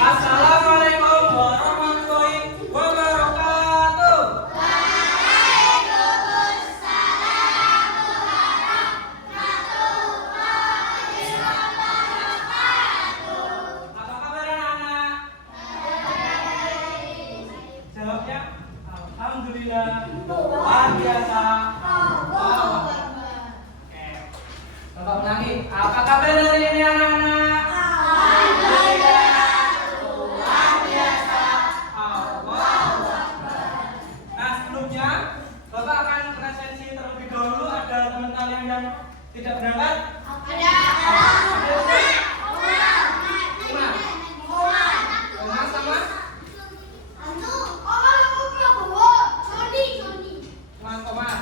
Assalamualaikum warahmatullahi wabarakatuh. Waalaikumsalam warahmatullahi wabarakatuh. Apa kabar anak-anak? Jawabnya alhamdulillah. Luar biasa. Oke. Coba ulangi. Apa kabar hari ini anak-anak? Luar biasa. Allahu Akbar. Nah, sebelumnya Bapak akan presensi terlebih dahulu. Ada teman kalian yang tidak berangkat? Oma sama Mas Komar.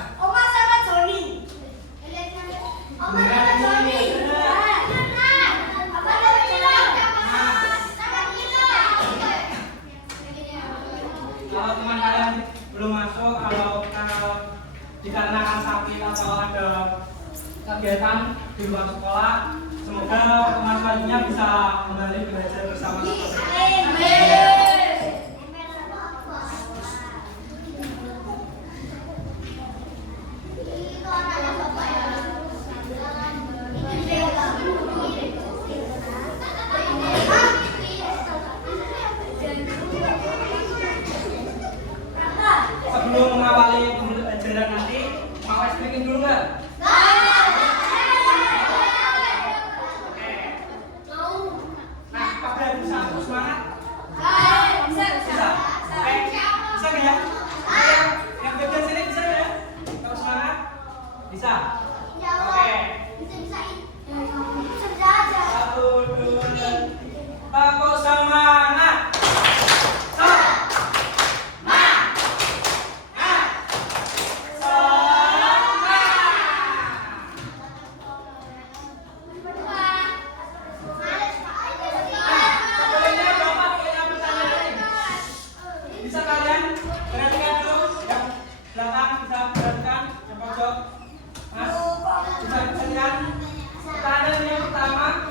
Kalau teman kalian belum masuk, kalau dikarenakan sakit atau ada kegiatan di luar sekolah, semoga teman selanjutnya bisa kembali belajar bersama kita. Sebelum mengawali pembelajaran nanti, mau speaking dulu nggak? Oke. Nah, pada bisa aku semangat? Bisa? Oke. Bisa nggak ya? Yang bagian sini bisa ya? Terus semangat? Bisa? Oke. Satu, dua, tiga. Aku semangat. Bisa kalian perhatikan dulu yang belakang, bisa perhatikan yang pojok, Mas. Bisa perhatikan. Pertanyaan yang pertama,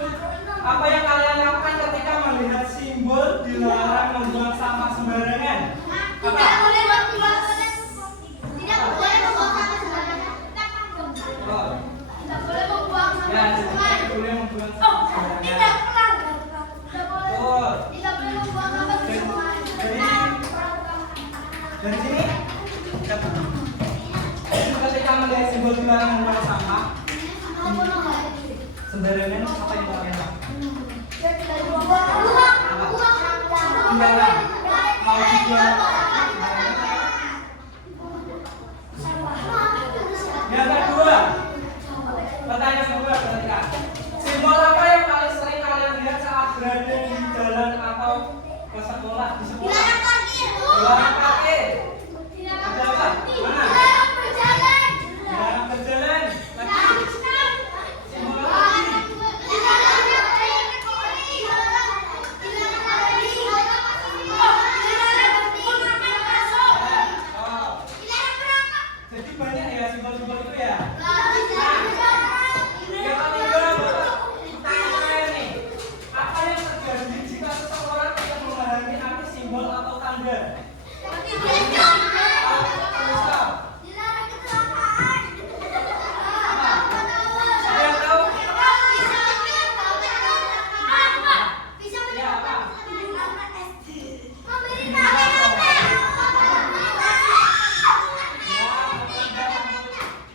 apa yang kalian lakukan ketika melihat simbol dilarang membuang sampah sembarangan? Apa? Oh. Ya, tidak boleh membuang sampah sembarangan. Oh. Dari sini, ketika melihat simbol dilarang membuang sampah sembarangan, apa yang kalian lakukan? Dilarang. Mau dibuang yang kedua, pertanyaan kedua, perhatikan. Simbol apa yang paling sering kalian lihat saat berada di jalan atau ke sekolah? Di sekolah. Dilarang parkir. Ada apa? Mana? Dilarang berjalan. Lagi. Simbol apa lagi? Oh. Jadi banyak ya simbol-simbol itu ya. Yang ketiga, Bapak tanya nih, apa yang terjadi jika seseorang tidak memahami arti simbol atau tanda? Ada yang tahu? Ya, apa?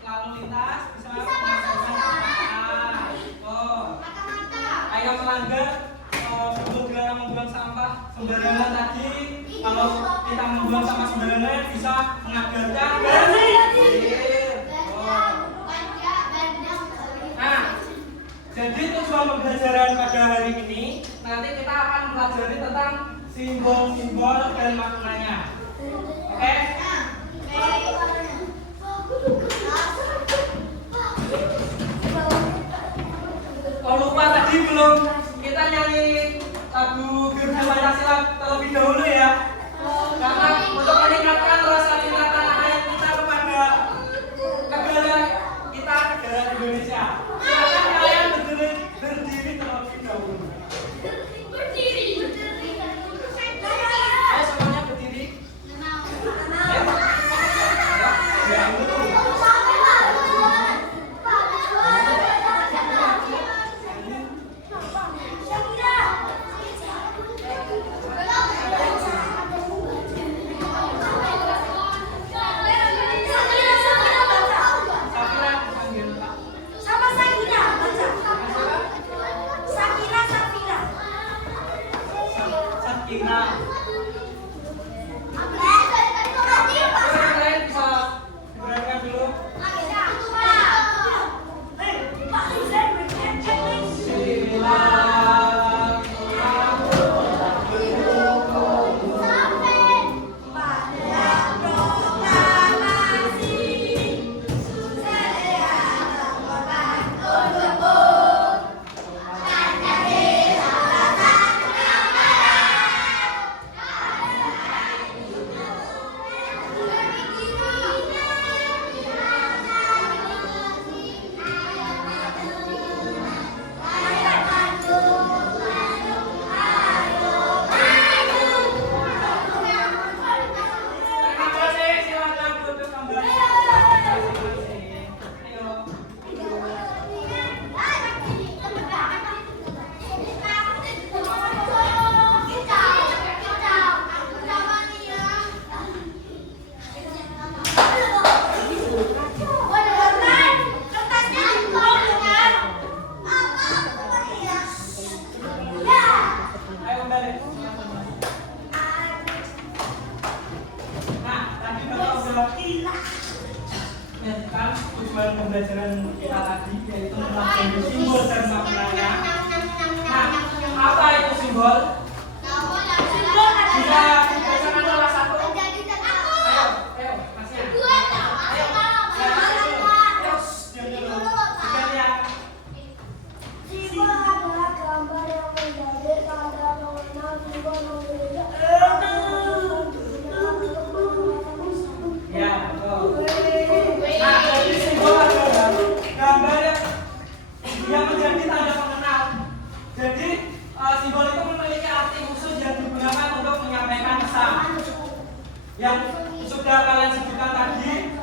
Lalu lintas bisa kayak melanggar simbol dilarang membuang sampah sembarangan tadi. Kalau kita membuang sampah sembarangan bisa mengakibatkan banjir. Nah, jadi tujuan pembelajaran pada hari ini nanti kita akan pelajari tentang simbol-simbol dan maknanya. Oke? Kalau lupa tadi belum kita nyanyi lagu Gerbang Pancasila terlebih dahulu ya. Karena untuk meningkatkan rasa cinta tanah air kita kepada negara kita, negara Indonesia. Silakan kalian berdiri terlebih dahulu. tiram. Yang lain bisa diperhatikan dulu. Tujuan pembelajaran kita tadi yaitu mempelajari simbol dan maknanya. Nah, apa itu simbol? Bisa bacakan salah satu. Ayo, Mas Yan. Simbol adalah gambar yang menjadi tanda pengenal simbol membeda. Ya, betul. Nah, jadi simbol adalah gambar yang menjadi tanda pengenal. Jadi simbol itu memiliki arti khusus yang digunakan untuk menyampaikan pesan. Yang sudah kalian sebutkan tadi,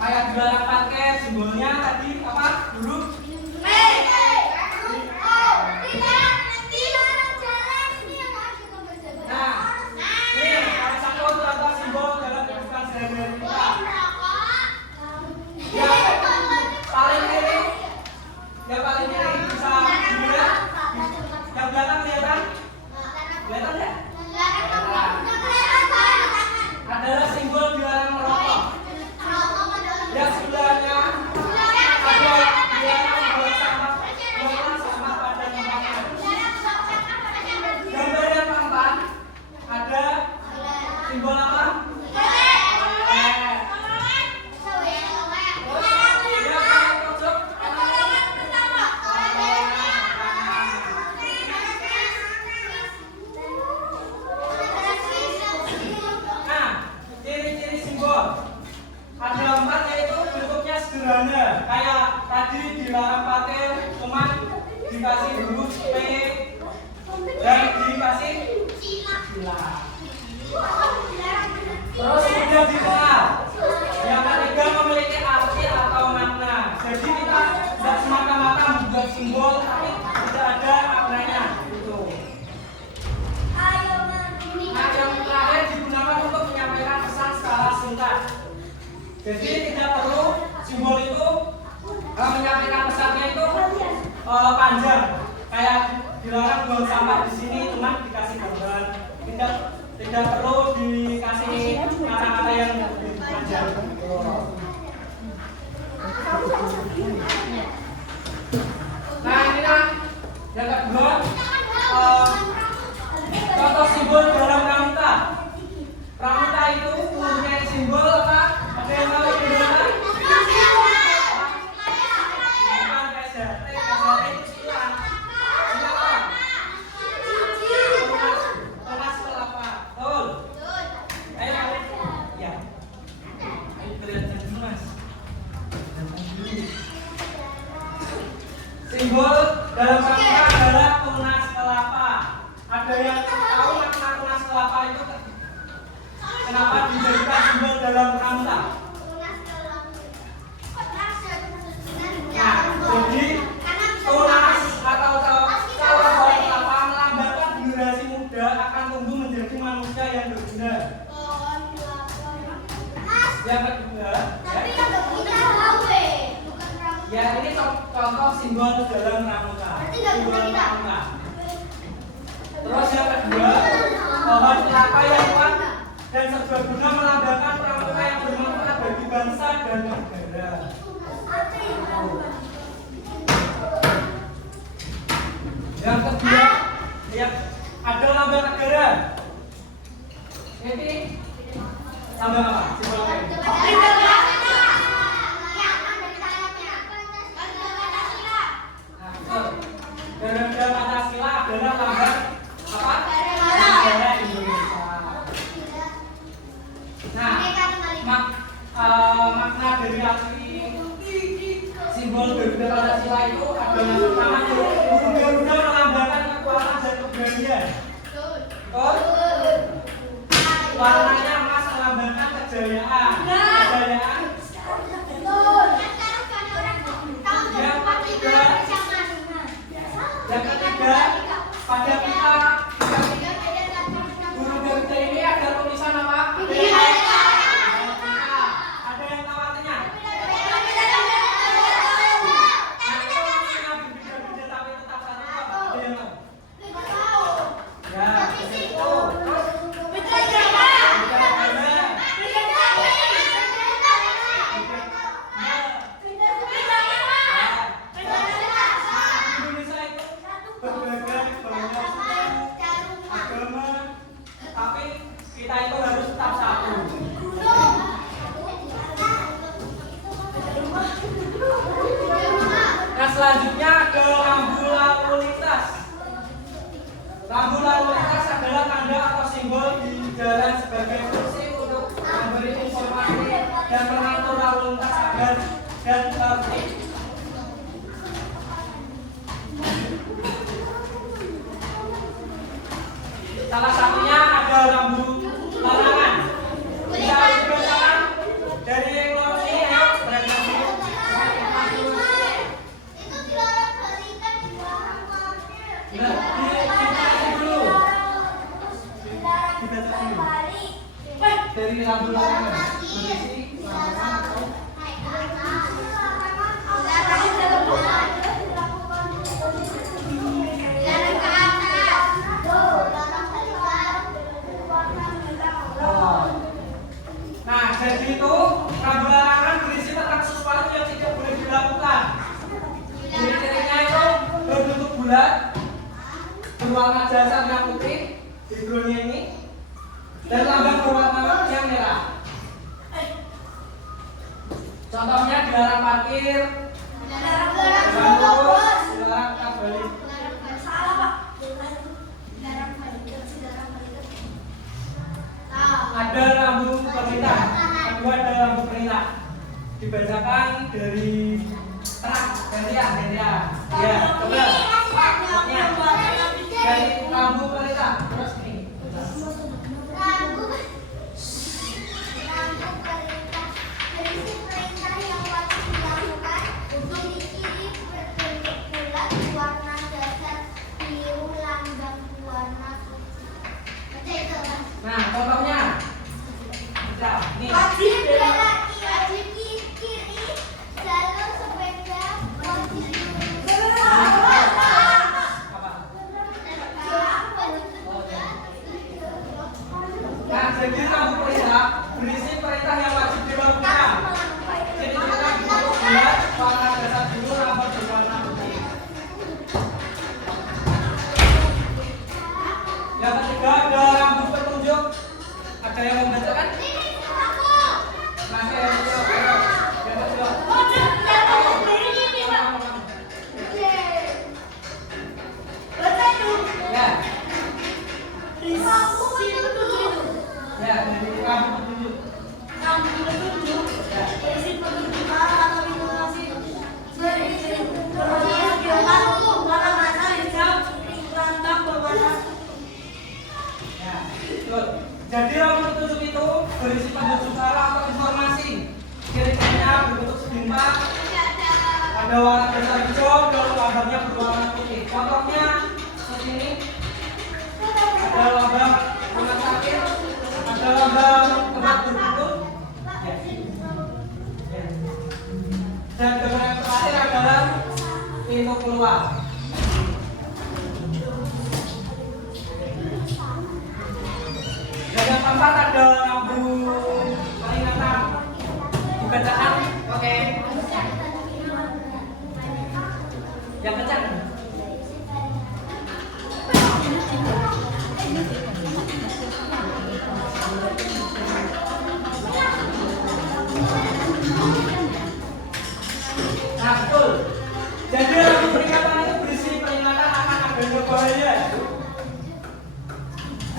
kayak dilarang pakai simbolnya tadi apa? Dulu. Nah, ini salah satu contoh simbol dalam kehidupan sehari-hari kita. Yang paling kiri bisa dilihat, yang belakang kelihatan, kelihatan ya? Adalah simbol dilarang merokok. Yang sebelahnya ada dilarang buang sampah pada tempatnya. Gambar yang keempat ada simbol apa? Ada 4 yaitu bentuknya sederhana, kayak tadi dilarang pakai cuman dikasih huruf P dan dikasih sila. Terus sudah dikenal. Yang ketiga memiliki arti atau makna. Jadi kita tidak semata-mata membuat simbol tapi tidak ada maknanya. Gitu. Nah, yang terakhir digunakan untuk menyampaikan pesan secara singkat. Jadi tidak perlu simbol itu menyampaikan pesannya itu panjang. Kayak dilarang buang sampah di sini cuma dikasih gambar. Tidak perlu dikasih kata-kata yang lebih panjang. Nah, inilah yang kedua contoh simbol dalam pramuka. Pramuka itu mempunyai simbol apa? Ada yang tahu bedanya? Bukan PSDT, itu silang. Ini apa? Tunas kelapa. Betul. Ayo. Ya. Ayo kelihatan tunas. Simbol dalam pramuka adalah tunas kelapa. Ada yang tahu makna tunas kelapa itu? Kenapa dijadikan simbol dalam pramuka? Nah, jadi tunas atau calon pohon kelapa melambangkan generasi muda akan tumbuh menjadi manusia yang berguna. Yang kedua, ya ini contoh simbol dalam pramuka. Simbol pramuka. Terus yang kedua, apa yang kuat dan serbaguna melambangkan pramuka yang bermanfaat bagi bangsa dan negara. Yang kedua, lihat ada lambang negara. Ini lambang apa? Simbol apa ini? Garuda Pancasila adalah lambang apa? Negara Indonesia. Nah, makna dari arti simbol Garuda Pancasila itu adalah yang pertama, burung Garuda melambangkan kekuatan dan keberanian. Warnanya emas melambangkan kejayaan. Yang ketiga, pada kita burung Garuda ini ada tulisan apa? Ada yang tahu artinya? Nah, itu maksudnya berbeda-beda tapi tetap satu apa? Ada yang tahu? Ya, itu. Kita itu harus tetap satu. Nah, selanjutnya ada lampu lalu lintas. Lampu lalu lintas adalah tanda atau simbol di jalan sebagai fungsi untuk memberi informasi dan mengatur lalu lintas agar dan tertib. Salah satunya ada lampu larangan. Bisa dibacakan dari kelompok ini ya, berarti. Itu dilarang balikan di bawah. Dibaca dulu. Dibaca dulu. Dari lampu larangan. Berisi larangan atau nah, jadi itu lampu larangan berisi tentang sesuatu yang tidak boleh dilakukan. Ciri-cirinya itu berbentuk bulat, berwarna jasa merah putih, backgroundnya ini, dan lambang berwarna yang merah. Contohnya dilarang parkir, dilarang lurus, dilarang putar balik. Salah, Pak. Ada lampu perintah, kedua ada lampu perintah. Dibacakan dari tengah, gantian. Ya, coba. Dari lampu perintah, terus ini. Lampu perintah berisi perintah yang wajib dilakukan untuk dikirim berbentuk bulat warna dasar biru lambang warna putih. Baca itu, Mas. Nah, contohnya. Nih. Wajib berlari, wajib kiri, jalur sepeda, wajib lurus. Apa? Nah, jadi lampu perintah berisi perintah yang wajib dilakukan. Jadi kita berbentuk bulat, warna dasar biru, lambang berwarna putih. Yang ketiga ada lampu petunjuk. Ada yang membacakan? Masih yang kedua. Yang kedua. Ya. Ya, dari lampu petunjuk. Ya, betul. Jadi lampu petunjuk itu berisi petunjuk arah atau informasi. Ciri-cirinya berbentuk setimpal, ada warna dasar hijau dan lambangnya berwarna putih. Contohnya seperti ini. Ada lambang rumah sakit, ada lambang tempat berlutut. Ya. Ya. Dan gambar yang terakhir adalah pintu keluar. tempat ada lampu peringatan dibacakan. Oke. Yang kencang. Nah, betul. Jadi lampu peringatan itu berisi peringatan akan adanya bahaya.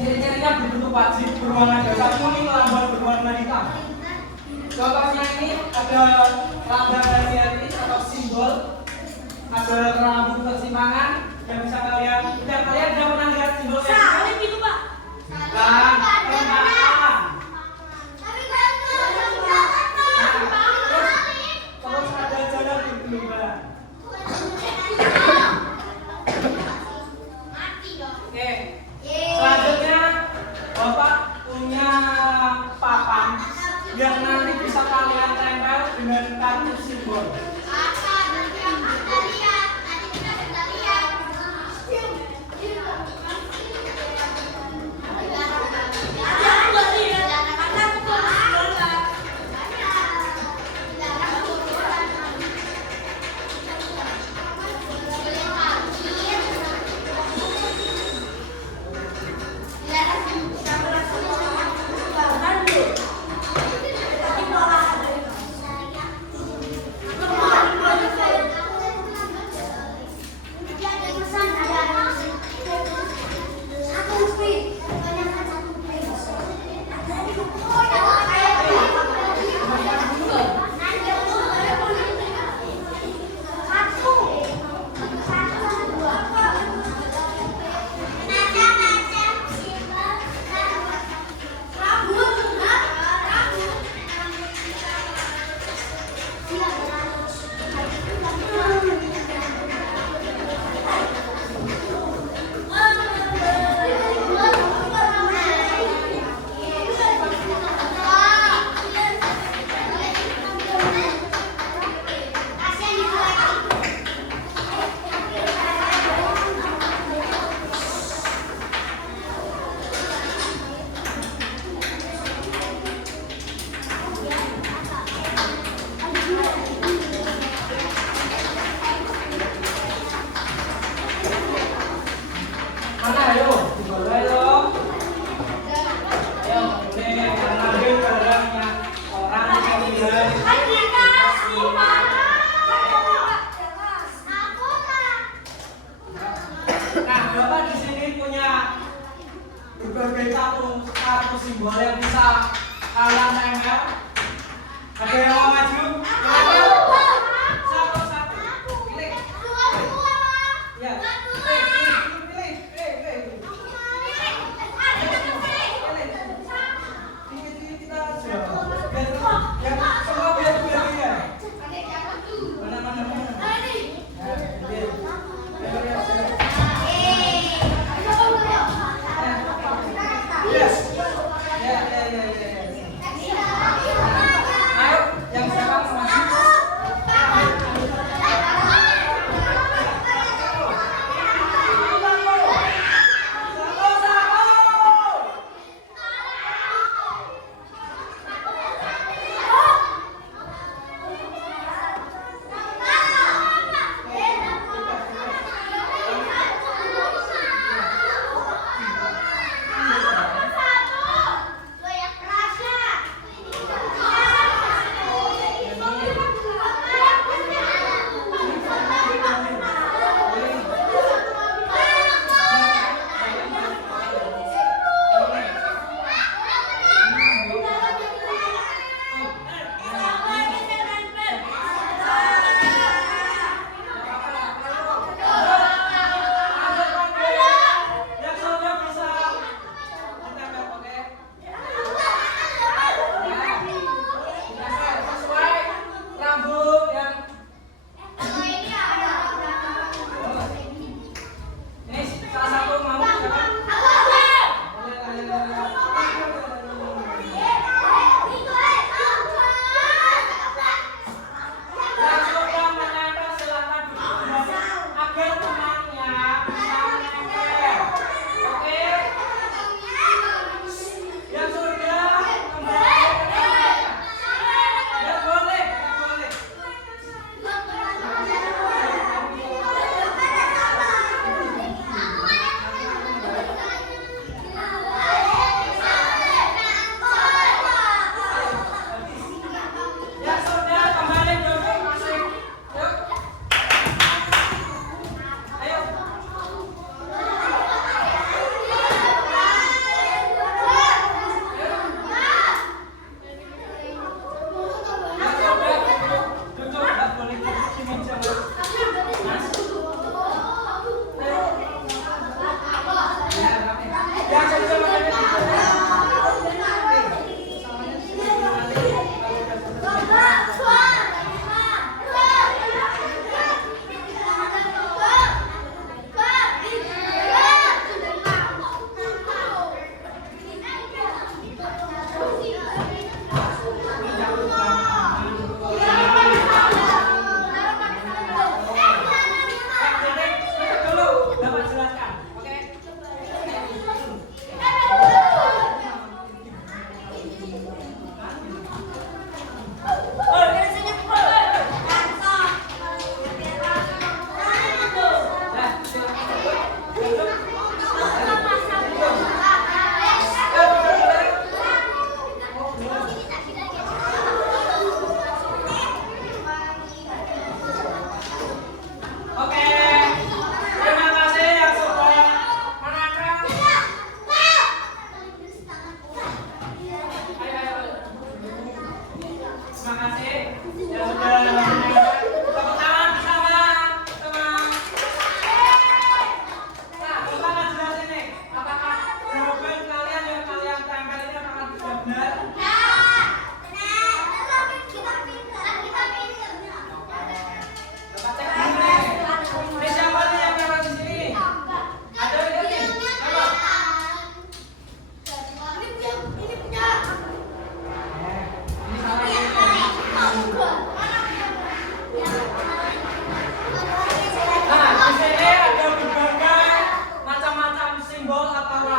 Ciri-cirinya berbentuk wajib berwarna dasar kuning, lamban berwarna hitam. Contohnya ini ada lambang hati-hati atau simbol, ada lampu persimpangan yang bisa kalian tidak pernah lihat simbol ini. Salib itu, Pak. Nah, perempatan. Terus ada jalan di barat. Oke. Selanjutnya Bapak punya papan yang nanti bisa kalian tempel dengan kartu simbol. Mana ayo, boleh dong. Ayo, boleh ambil barangnya orang yang bilang. Nah, Bapak di sini punya berbagai kartu simbol yang bisa kalian tempel. Ada yang mau maju? Satu-satu. Pilih. Ya. Ayo, yang siapa mau maju?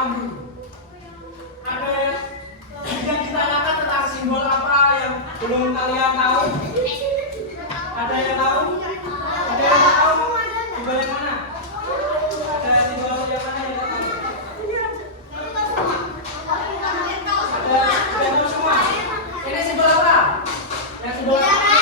bambu. Ada yang ditanyakan tentang simbol apa yang belum kalian tahu? Ada yang tahu? Ada yang tahu? Simbol yang mana? Ada simbol yang mana yang tahu? Ada yang tahu semua? Ini simbol apa? Yang simbol apa?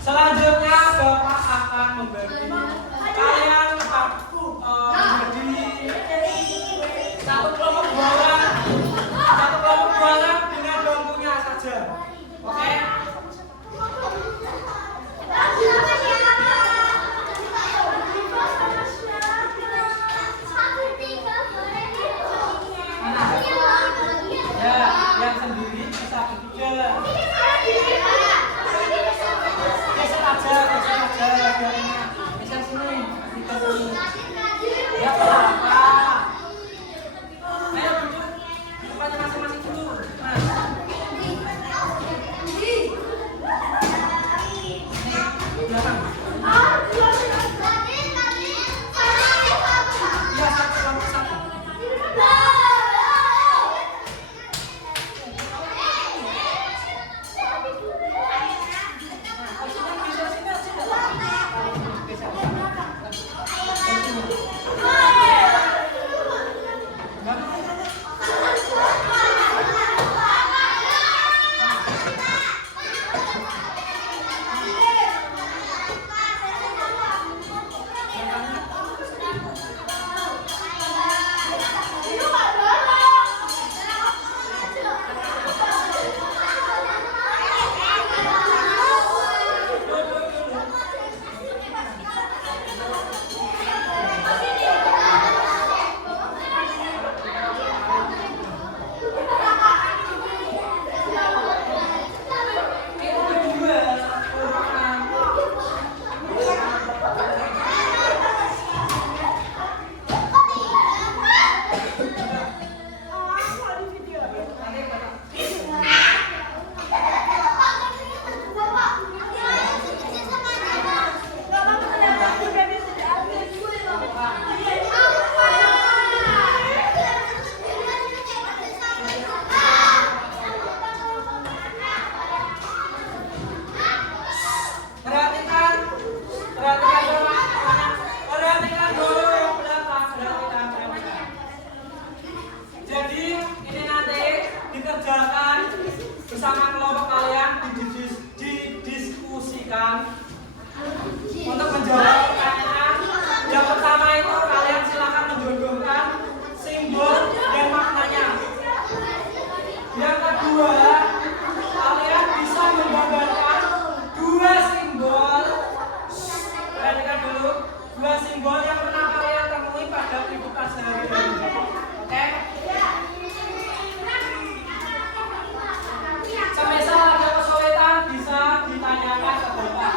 Selanjutnya Bapak akan membagi kalian menjadi satu kelompok dua orang dengan bangkunya saja. Oke? Ya, yang sendiri bisa bertiga. Geser aja, biar enak. Geser sini, ke sini. Ya, apa? Ayo duduk di tempatnya masing-masing dulu. Mas. Belakang. Ya, satu. Perhatikan dulu yang belakang. Perhatikan. Jadi ini nanti dikerjakan bersama kelompok kalian, didiskusikan untuk menjawab pertanyaan. Yang pertama itu kalian silakan menjodohkan simbol dan maknanya. Yang kedua, kalian bisa menggambarkan dua simbol. Perhatikan dulu, dua simbol yang pernah kalian temui pada kehidupan sehari-hari. Oke? Semisal ada kesulitan bisa ditanyakan ke Bapak.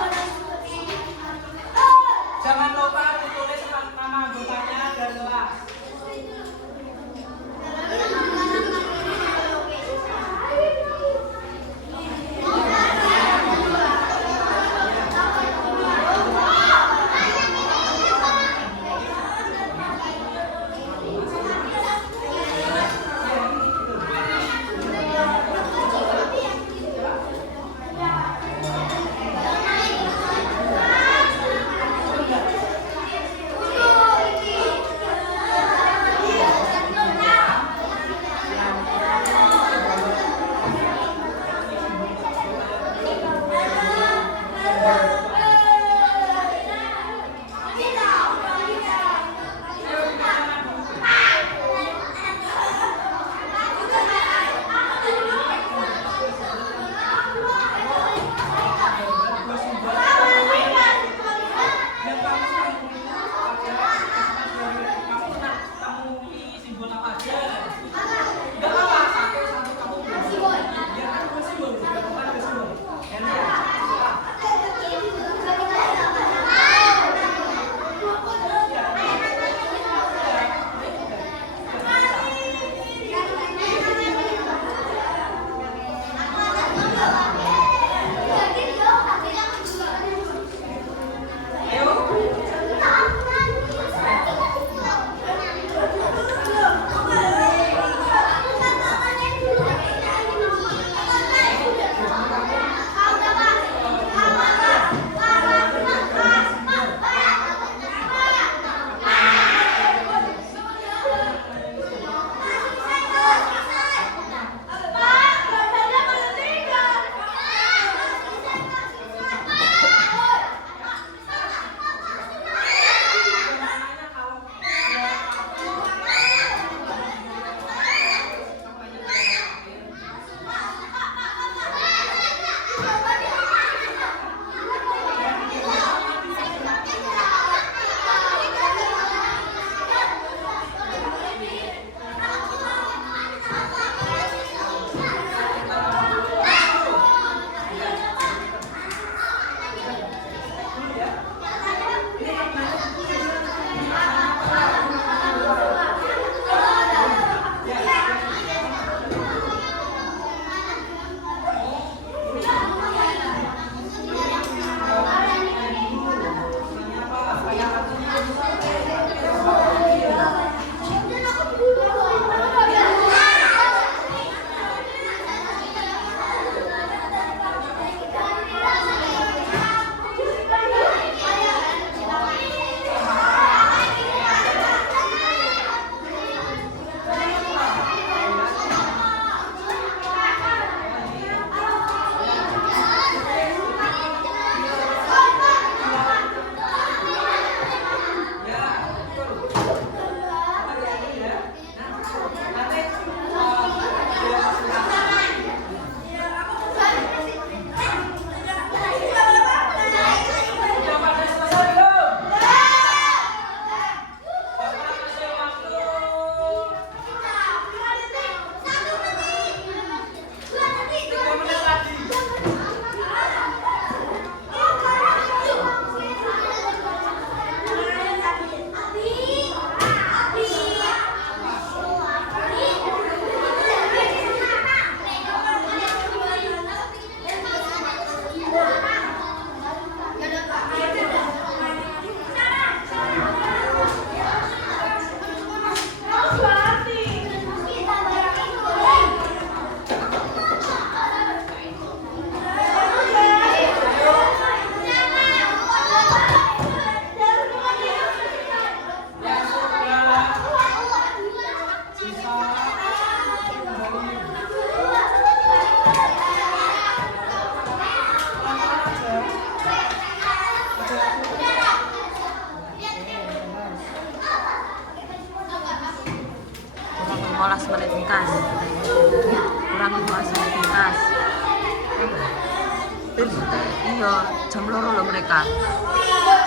Iya, jam loro loh mereka.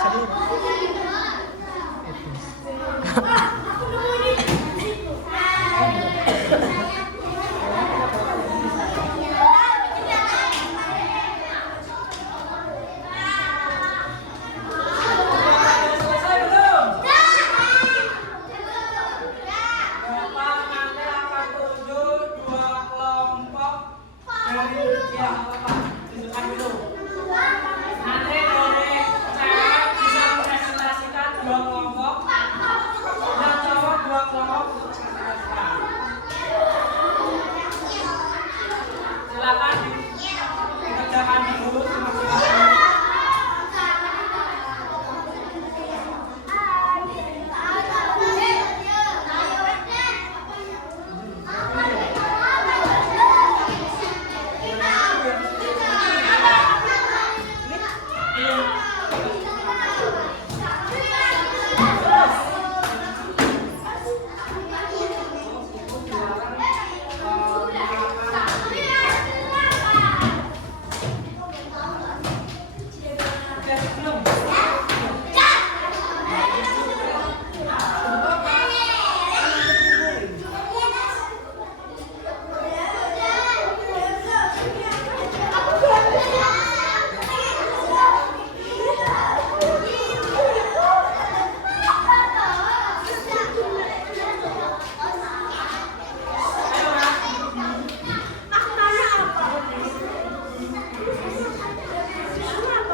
Jadi Selesai belum? Bapak nanti akan tunjuk dua kelompok dari yang Bapak tunjukkan dulu. Nanti dari cewek bisa mempresentasikan dua kelompok dan cowok dua kelompok untuk presentasikan. Silakan dikerjakan dulu masing-masing.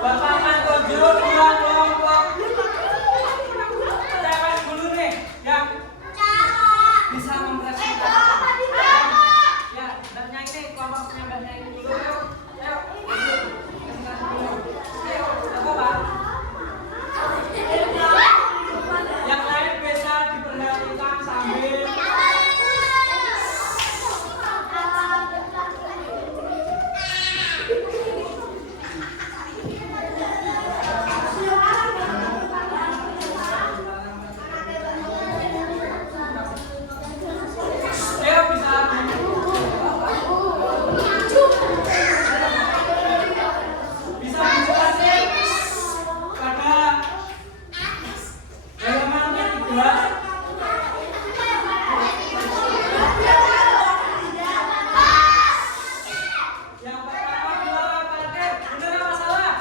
Bapak akan tunjuk dua kelompok cewek dulu nih yang bisa mempresentasikan. Ya, mbaknya ini kelompoknya mbaknya ini dulu. Ayo, presentasi dulu. Ayo, Bapak. Yang lain bisa diperhatikan sambil ayo bisa dijelasin pada halaman ketiga. Yang pertama bilangan parkir, benar apa salah?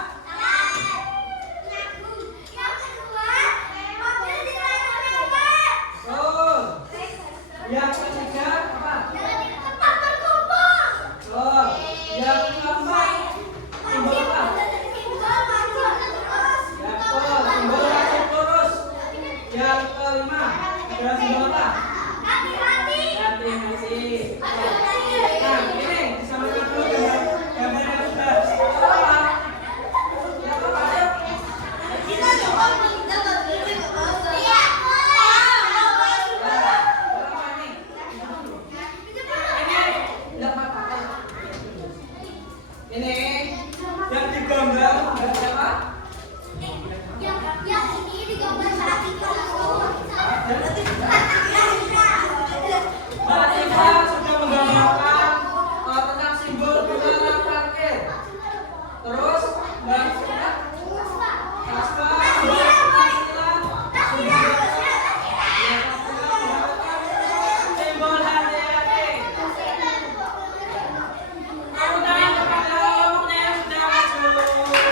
Oh, yang ketiga apa? Oh, yang keempat simbol apa? Ya, betul, simbol racun lurus. Yang kelima adalah simbol apa? Hati-hati. Nah, ini disamakan dulu gambar yang sudah. Apa? Ya, apa? Ayo. Apa ini? Ini yang digambar ada siapa? Mbak Tika sudah menggambarkan tentang simbol bilangan parkir. Terus Mbak Kaspa sudah simbol hati-hati. Tepuk tangan kepada kelompoknya yang sudah maju.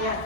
Iya.